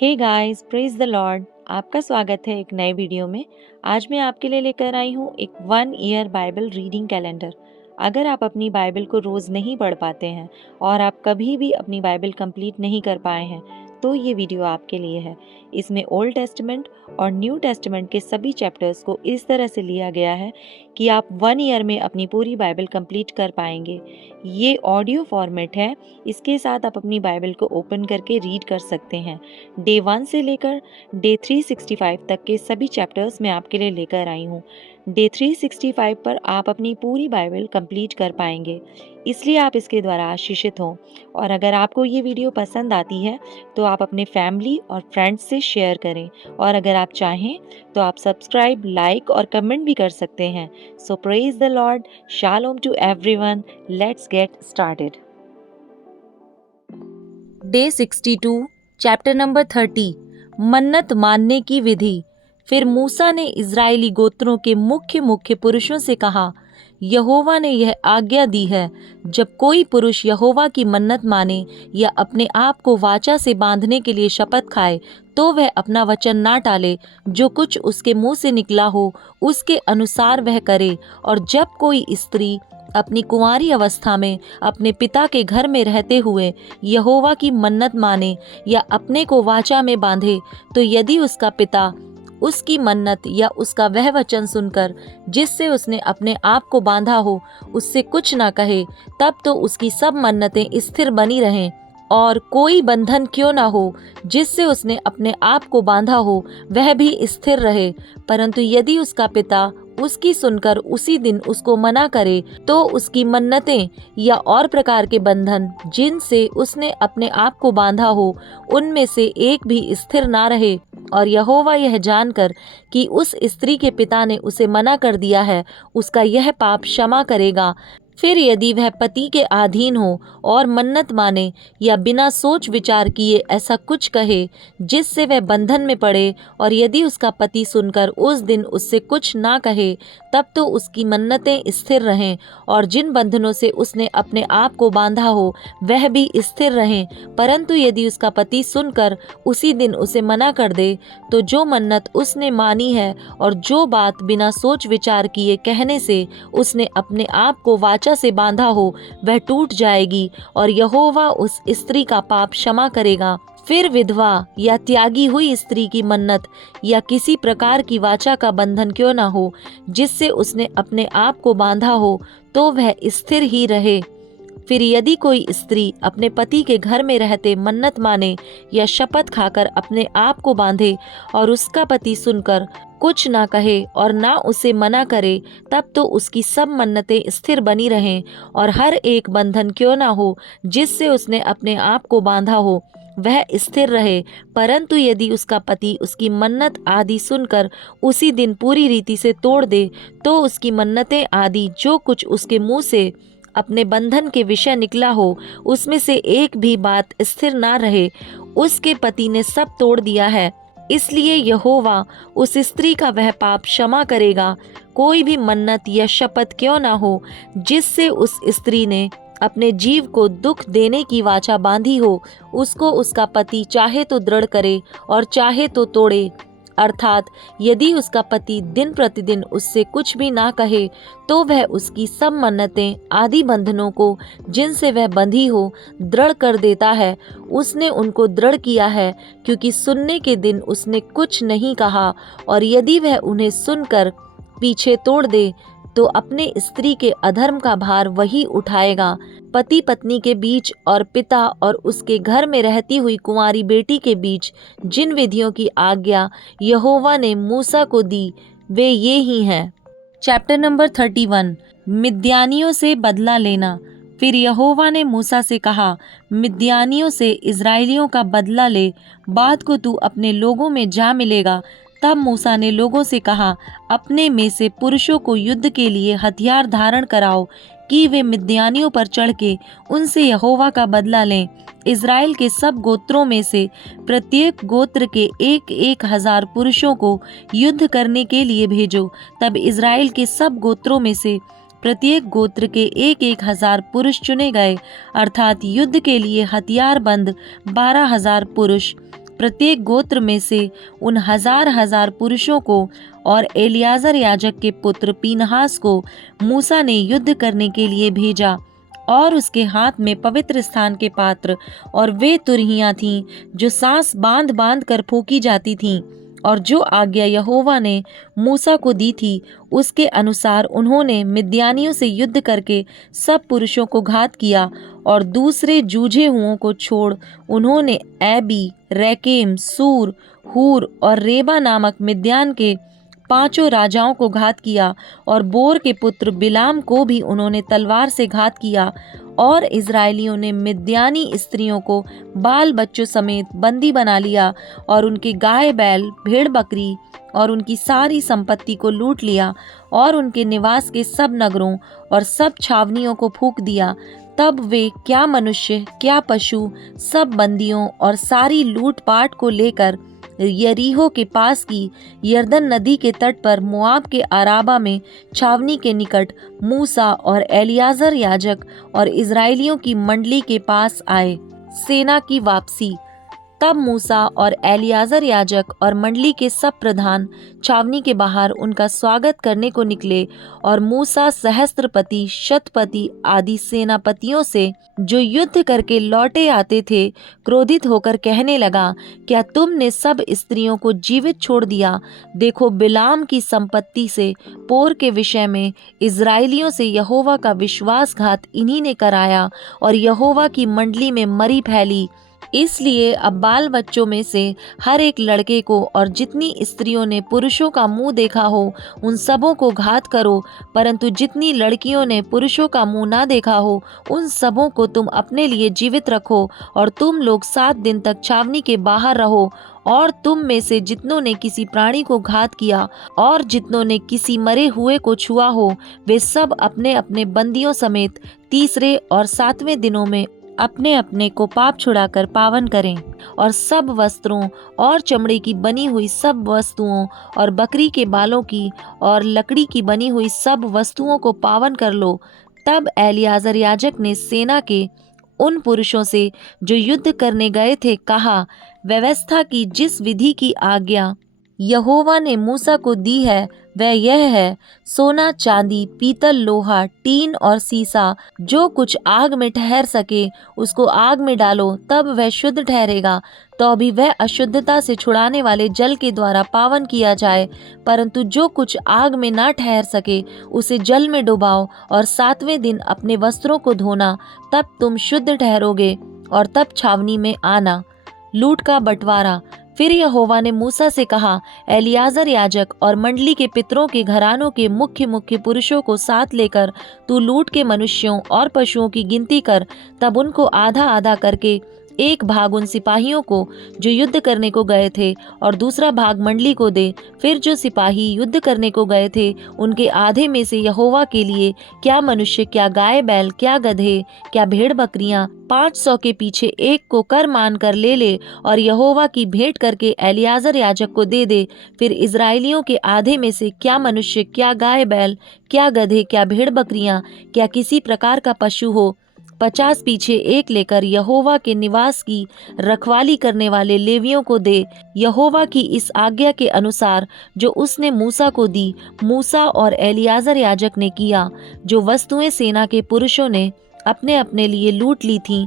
Hey guys, praise the lord. आपका स्वागत है एक नए वीडियो में। आज मैं आपके लिए लेकर आई हूँ एक 1 ईयर बाइबल रीडिंग कैलेंडर। अगर आप अपनी बाइबल को रोज़ नहीं पढ़ पाते हैं और आप कभी भी अपनी बाइबल कंप्लीट नहीं कर पाए हैं तो ये वीडियो आपके लिए है। इसमें ओल्ड टेस्टमेंट और न्यू टेस्टमेंट के सभी चैप्टर्स को इस तरह से लिया गया है कि आप 1 ईयर में अपनी पूरी बाइबल कंप्लीट कर पाएंगे। ये ऑडियो फॉर्मेट है, इसके साथ आप अपनी बाइबल को ओपन करके रीड कर सकते हैं। डे 1 से लेकर डे 365 तक के सभी चैप्टर्स मैं आपके लिए लेकर आई हूँ। डे 365 पर आप अपनी पूरी बाइबल कंप्लीट कर पाएंगे, इसलिए आप इसके द्वारा आशीषित हों। और अगर आपको ये वीडियो पसंद आती है तो आप अपने फैमिली और फ्रेंड्स से शेयर करें, और अगर आप चाहें तो आप सब्सक्राइब, लाइक और कमेंट भी कर सकते हैं। So praise the Lord, shalom to everyone. Let's get started. Day 62 chapter number 30 मन्नत मानने की विधि। फिर मूसा ने इज़राइली गोत्रों के मुख्य पुरुषों से कहा, यहोवा ने यह आज्ञा दी है, जब कोई पुरुष यहोवा की मन्नत माने या अपने आप को वाचा से बांधने के लिए शपथ खाए तो वह अपना वचन ना टाले। जो कुछ उसके मुंह से निकला हो उसके अनुसार वह करे। और जब कोई स्त्री अपनी कुंवारी अवस्था में अपने पिता के घर में रहते हुए यहोवा की मन्नत माने या अपने को वाचा में बांधे, तो यदि उसका पिता उसकी मन्नत या उसका वह वचन सुनकर जिससे उसने अपने आप को बांधा हो उससे कुछ ना कहे, तब तो उसकी सब मन्नतें स्थिर बनी रहें। और कोई बंधन क्यों ना हो जिससे उसने अपने आप को बांधा हो वह भी स्थिर रहे। परंतु यदि उसका पिता उसकी सुनकर उसी दिन उसको मना करे, तो उसकी मन्नतें या और प्रकार के बंधन जिनसे उसने अपने आप को बांधा हो उनमें से एक भी स्थिर ना रहे। और यहोवा यह जानकर कि उस स्त्री के पिता ने उसे मना कर दिया है, उसका यह पाप क्षमा करेगा। फिर यदि वह पति के अधीन हो और मन्नत माने या बिना सोच विचार किए ऐसा कुछ कहे जिससे वह बंधन में पड़े, और यदि उसका पति सुनकर उस दिन उससे कुछ ना कहे, तब तो उसकी मन्नतें स्थिर रहें और जिन बंधनों से उसने अपने आप को बांधा हो वह भी स्थिर रहें। परंतु यदि उसका पति सुनकर उसी दिन उसे मना कर दे, तो जो मन्नत उसने मानी है और जो बात बिना सोच विचार किए कहने से उसने अपने आप को वाचा से बांधा हो वह टूट जाएगी, और यहोवा उस स्त्री का पाप क्षमा करेगा। फिर विधवा या त्यागी हुई स्त्री की मन्नत या किसी प्रकार की वाचा का बंधन क्यों ना हो जिससे उसने अपने आप को बांधा हो, तो वह स्थिर ही रहे। फिर यदि कोई स्त्री अपने पति के घर में रहते मन्नत माने या शपथ खाकर अपने आप को बांधे और उसका पति सुनकर कुछ ना कहे और ना उसे मना करे, तब तो उसकी सब मन्नतें स्थिर बनी रहें और हर एक बंधन क्यों ना हो जिससे उसने अपने आप को बांधा हो वह स्थिर रहे। परंतु यदि उसका पति उसकी मन्नत आदि सुनकर उसी दिन पूरी रीति से तोड़ दे, तो उसकी मन्नतें आदि जो कुछ उसके मुंह से अपने बंधन के विषय निकला हो उसमें से एक भी बात स्थिर ना रहे, उसके पति ने सब तोड़ दिया है। इसलिए यहोवा उस स्त्री का वह पाप क्षमा करेगा। कोई भी मन्नत या शपथ क्यों ना हो जिससे उस स्त्री ने अपने जीव को दुख देने की वाचा बांधी हो, उसको उसका पति चाहे तो दृढ़ करे और चाहे तो तोड़े। अर्थात यदि उसका पति दिन प्रतिदिन उससे कुछ भी ना कहे, तो वह उसकी सब मन्नतें आदि बंधनों को जिनसे वह बंधी हो दृढ़ कर देता है। उसने उनको दृढ़ किया है क्योंकि सुनने के दिन उसने कुछ नहीं कहा, और यदि वह उन्हें सुनकर पीछे तोड़ दे तो अपने स्त्री के अधर्म का भार वही उठाएगा। पति पत्नी के बीच और पिता और उसके घर में रहती हुई कुंवारी बेटी के बीच जिन विधियों की आज्ञा यहोवा ने मूसा को दी वे ये ही हैं। चैप्टर नंबर 31 मिद्यानियों से बदला लेना। फिर यहोवा ने मूसा से कहा, मिद्यानियों से इज़राइलियों का बदला ले, बाद को तू अपने लोगों में जा मिलेगा। तब मूसा ने लोगों से कहा, अपने में से पुरुषों को युद्ध के लिए हथियार धारण कराओ कि वे मिद्यानियों पर चढ़ के उनसे यहोवा का बदला लें। इज़राइल के सब गोत्रों में से प्रत्येक गोत्र के 1,000 पुरुषों को युद्ध करने के लिए भेजो। तब इज़राइल के सब गोत्रों में से प्रत्येक गोत्र के 1,000 पुरुष चुने गए, अर्थात युद्ध के लिए हथियार बंद 12,000 पुरुष। प्रत्येक गोत्र में से उन हजार हजार पुरुषों को और एलियाजर याजक के पुत्र पीनहास को मूसा ने युद्ध करने के लिए भेजा, और उसके हाथ में पवित्र स्थान के पात्र और वे तुरहियां थीं जो सांस बांध बांध कर फूंकी जाती थीं। और जो आज्ञा यहोवा ने मूसा को दी थी उसके अनुसार उन्होंने मिद्यानियों से युद्ध करके सब पुरुषों को घात किया, और दूसरे जूझे हुओं को छोड़ उन्होंने एबी, रेकेम, सूर, हूर और रेबा नामक मिद्यान के 5 राजाओं को घात किया, और बोर के पुत्र बिलाम को भी उन्होंने तलवार से घात किया। और इज़राइलियों ने मिद्यानी स्त्रियों को बाल बच्चों समेत बंदी बना लिया, और उनके गाय बैल, भेड़ बकरी और उनकी सारी संपत्ति को लूट लिया, और उनके निवास के सब नगरों और सब छावनियों को फूंक दिया। तब वे क्या मनुष्य क्या पशु सब बंदियों और सारी लूटपाट को लेकर यरीहो के पास की यरदन नदी के तट पर मोआब के अराबा में छावनी के निकट मूसा और एलियाजर याजक और इज़राइलियों की मंडली के पास आए। सेना की वापसी। तब मूसा और एलियाजर याजक और मंडली के सब प्रधान छावनी के बाहर उनका स्वागत करने को निकले, और मूसा सहस्त्रपति, शतपति आदि सेनापतियों से जो युद्ध करके लौटे आते थे क्रोधित होकर कहने लगा, क्या तुमने सब स्त्रियों को जीवित छोड़ दिया? देखो, बिलाम की संपत्ति से पोर के विषय में इज़राइलियों से यहोवा का विश्वासघात इन्हीं ने कराया, और यहोवा की मंडली में मरी फैली। इसलिए अब बाल बच्चों में से हर एक लड़के को और जितनी स्त्रियों ने पुरुषों का मुंह देखा हो उन सबों को घात करो, परंतु जितनी लड़कियों ने पुरुषों का मुंह ना देखा हो उन सबों को तुम अपने लिए जीवित रखो, और तुम लोग 7 दिन तक छावनी के बाहर रहो। और तुम में से जितनों ने किसी प्राणी को घात किया और जितनों ने किसी मरे हुए को छुआ हो, वे सब अपने अपने बंदियों समेत 3 और 7वें दिनों में अपने अपने को पाप छुड़ाकर पावन करें। और सब वस्त्रों और चमड़े की बनी हुई सब वस्तुओं और बकरी के बालों की और लकड़ी की बनी हुई सब वस्तुओं को पावन कर लो। तब एलियाजर याजक ने सेना के उन पुरुषों से जो युद्ध करने गए थे कहा, व्यवस्था की जिस विधि की आज्ञा यहोवा ने मूसा को दी है वह यह है, सोना, चांदी, पीतल, लोहा, टीन और सीसा जो कुछ आग में ठहर सके उसको आग में डालो, तब वह शुद्ध ठहरेगा। तो भी वह अशुद्धता से छुड़ाने वाले जल के द्वारा पावन किया जाए, परंतु जो कुछ आग में ना ठहर सके उसे जल में डुबाओ, और 7वें दिन अपने वस्त्रों को धोना, तब तुम शुद्ध ठहरोगे, और तब छावनी में आना। लूट का बंटवारा। फिर यहोवा ने मूसा से कहा, एलियाजर याजक और मंडली के पितरों के घरानों के मुख्य मुख्य पुरुषों को साथ लेकर तू लूट के मनुष्यों और पशुओं की गिनती कर, तब उनको आधा आधा करके एक भाग उन सिपाहियों को जो युद्ध करने को गए थे और दूसरा भाग मंडली को दे। फिर जो सिपाही युद्ध करने को गए थे उनके आधे में से यहोवा के लिए क्या मनुष्य, क्या गाय बैल, क्या गधे, क्या भेड़ बकरियां 500 के पीछे एक को कर मान कर ले और यहोवा की भेंट करके एलियाजर याजक को दे दे। फिर इज़राइलियों के आधे में से क्या मनुष्य, क्या गाय बैल, क्या गधे, क्या भेड़ बकरियां, क्या किसी प्रकार का पशु हो 50 पीछे एक लेकर यहोवा के निवास की रखवाली करने वाले लेवियों को दे, यहोवा की इस आज्ञा के अनुसार जो उसने मूसा को दी। मूसा और एलियाजर याजक ने किया। जो वस्तुएं सेना के पुरुषों ने अपने अपने लिए लूट ली थीं,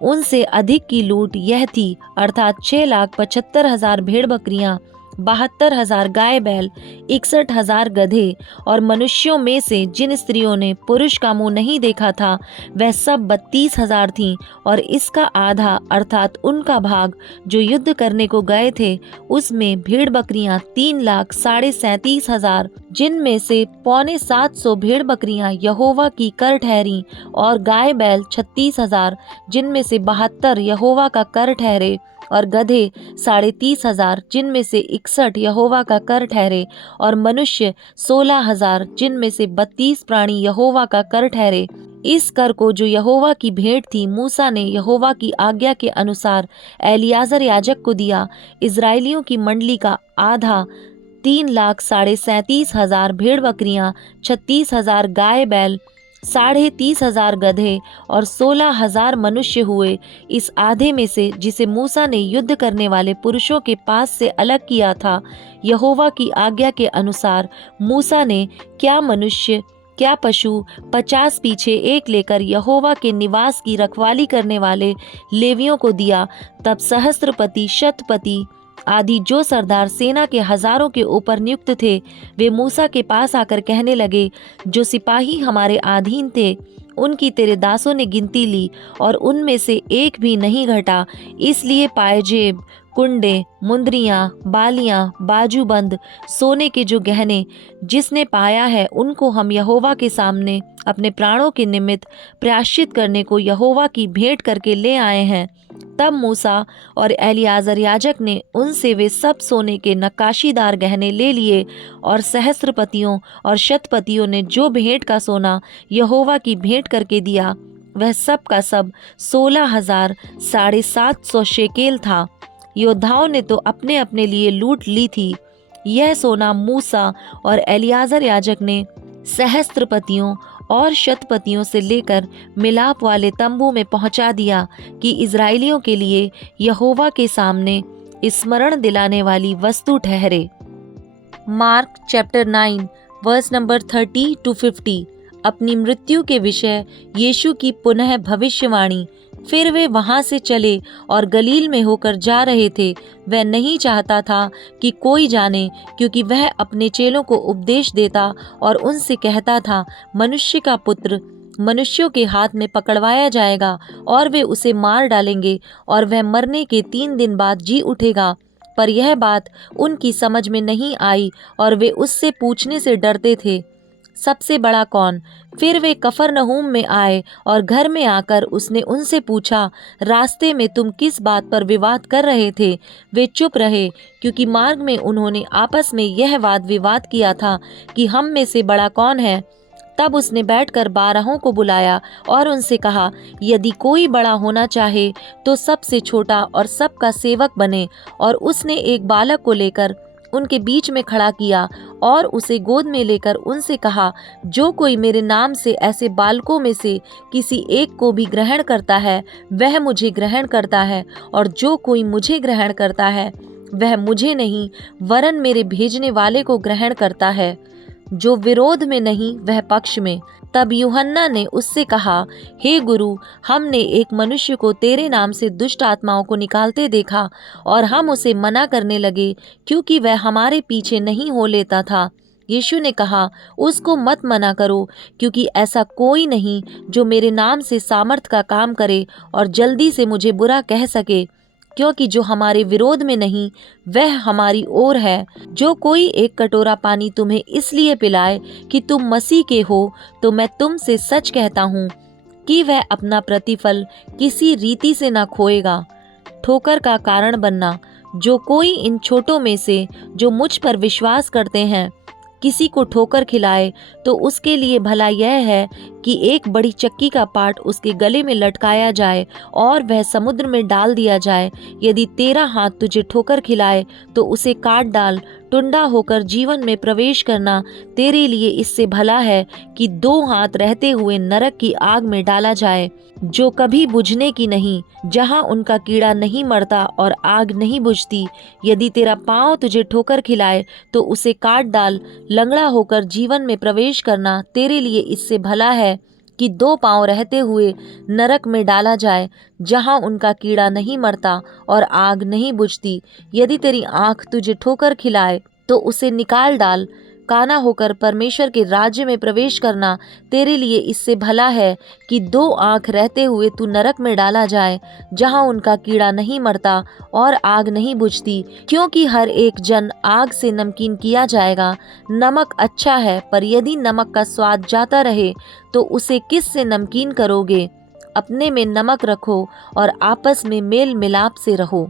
उनसे अधिक की लूट यह थी, अर्थात 6,75,000 भेड़ बकरियां, 72,000 गाय बैल, 61,000 गधे, और मनुष्यों में से जिन स्त्रियों ने पुरुष का मुंह नहीं देखा था वह सब 32,000 थीं। और इसका आधा अर्थात उनका भाग जो युद्ध करने को गए थे, उसमें भेड़ बकरियां 3,37,500, जिनमें से 650 भेड़ बकरियां यहोवा की कर ठहरी, और गाय बैल 36,000, जिनमें से 72 यहोवा का कर ठहरे, और गधे 30,500, जिनमें से 61 यहोवा का कर ठहरे, और मनुष्य 16,000, जिनमें से 32 प्राणी यहोवा का कर ठहरे। इस कर को जो यहोवा की भेंट थी मूसा ने यहोवा की आज्ञा के अनुसार एलियाजर याजक को दिया। इज़राइलियों की मंडली का आधा 3,37,500 भेड़ बकरियां, 36,000 गाय बैल, 30,500 गधे और 16,000 मनुष्य हुए। इस आधे में से जिसे मूसा ने युद्ध करने वाले पुरुषों के पास से अलग किया था, यहोवा की आज्ञा के अनुसार मूसा ने क्या मनुष्य क्या पशु 50 पीछे एक लेकर यहोवा के निवास की रखवाली करने वाले लेवियों को दिया। तब सहस्त्रपति, शतपति आदि जो सरदार सेना के हजारों के ऊपर नियुक्त थे, वे मूसा के पास आकर कहने लगे, जो सिपाही हमारे अधीन थे उनकी तेरे दासों ने गिनती ली और उनमें से एक भी नहीं घटा। इसलिए पायजेब, कुंडे, मुंदरियां, बालियां, बाजूबंद, सोने के जो गहने जिसने पाया है, उनको हम यहोवा के सामने अपने प्राणों के निमित्त प्रायश्चित करने को यहोवा की भेंट करके ले आए हैं। तब मूसा और एलियाजर याजक ने उनसे वे सब सोने के नक्काशीदार गहने ले लिए, और सहस्त्रपतियों और शतपतियों ने जो भेंट का सोना यहोवा की भेंट करके दिया, वह सब का सब 16,750 शेकेल था। योद्धाओं ने तो अपने अपने लिए लूट ली थी। यह सोना मूसा और एलियाजर याजक ने सहस्त्रपतियों और शतपतियों से लेकर मिलाप वाले तंबू में पहुंचा दिया कि इजराइलियों के लिए यहोवा के सामने स्मरण दिलाने वाली वस्तु ठहरे। Mark chapter 9 verse number 30 to 50। अपनी मृत्यु के विषय यीशु की पुनः भविष्यवाणी। फिर वे वहां से चले और गलील में होकर जा रहे थे। वह नहीं चाहता था कि कोई जाने, क्योंकि वह अपने चेलों को उपदेश देता और उनसे कहता था, मनुष्य का पुत्र मनुष्यों के हाथ में पकड़वाया जाएगा और वे उसे मार डालेंगे और वह मरने के 3 दिन बाद जी उठेगा। पर यह बात उनकी समझ में नहीं आई और वे उससे पूछने से डरते थे, सबसे बड़ा कौन? फिर वे कफरनहूम में आए और घर में आकर उसने उनसे पूछा, रास्ते में तुम किस बात पर विवाद कर रहे थे? वे चुप रहे, क्योंकि मार्ग में उन्होंने आपस में यह वाद विवाद किया था कि हम में से बड़ा कौन है। तब उसने बैठकर 12 को बुलाया और उनसे कहा, यदि कोई बड़ा होना चाहे तो सबसे छोटा और सबका सेवक बने। और उसने एक बालक को लेकर उनके बीच में खड़ा किया और उसे गोद में लेकर उनसे कहा, जो कोई मेरे नाम से ऐसे बालकों में से किसी एक को भी ग्रहण करता है, वह मुझे ग्रहण करता है, और जो कोई मुझे ग्रहण करता है, वह मुझे नहीं वरन मेरे भेजने वाले को ग्रहण करता है। जो विरोध में नहीं, वह पक्ष में। तब यूहन्ना ने उससे कहा, हे गुरु, हमने एक मनुष्य को तेरे नाम से दुष्ट आत्माओं को निकालते देखा, और हम उसे मना करने लगे, क्योंकि वह हमारे पीछे नहीं हो लेता था। यीशु ने कहा, उसको मत मना करो, क्योंकि ऐसा कोई नहीं जो मेरे नाम से सामर्थ का काम करे और जल्दी से मुझे बुरा कह सके, क्योंकि जो हमारे विरोध में नहीं, वह हमारी ओर है। जो कोई एक कटोरा पानी तुम्हें इसलिए पिलाए कि तुम मसीह के हो, तो मैं तुमसे सच कहता हूँ कि वह अपना प्रतिफल किसी रीति से न खोएगा। ठोकर का कारण बनना। जो कोई इन छोटों में से जो मुझ पर विश्वास करते हैं किसी को ठोकर खिलाए, तो उसके लिए भला यह है कि एक बड़ी चक्की का पाट उसके गले में लटकाया जाए और वह समुद्र में डाल दिया जाए। यदि तेरा हाथ तुझे ठोकर खिलाए, तो उसे काट डाल। टुंडा होकर जीवन में प्रवेश करना तेरे लिए इससे भला है कि 2 हाथ रहते हुए नरक की आग में डाला जाए, जो कभी बुझने की नहीं, जहाँ उनका कीड़ा नहीं मरता और आग नहीं बुझती। यदि तेरा पाँव तुझे ठोकर खिलाए, तो उसे काट डाल। लंगड़ा होकर जीवन में प्रवेश करना तेरे लिए इससे भला है कि 2 पाँव रहते हुए नरक में डाला जाए, जहाँ उनका कीड़ा नहीं मरता और आग नहीं बुझती। यदि तेरी आँख तुझे ठोकर खिलाए, तो उसे निकाल डाल। काना होकर परमेश्वर के राज्य में प्रवेश करना तेरे लिए इससे भला है कि 2 आँख रहते हुए तू नरक में डाला जाए, जहाँ उनका कीड़ा नहीं मरता और आग नहीं बुझती। क्योंकि हर एक जन आग से नमकीन किया जाएगा। नमक अच्छा है, पर यदि नमक का स्वाद जाता रहे, तो उसे किस से नमकीन करोगे? अपने में नमक रखो और आपस में मेल मिलाप से रहो।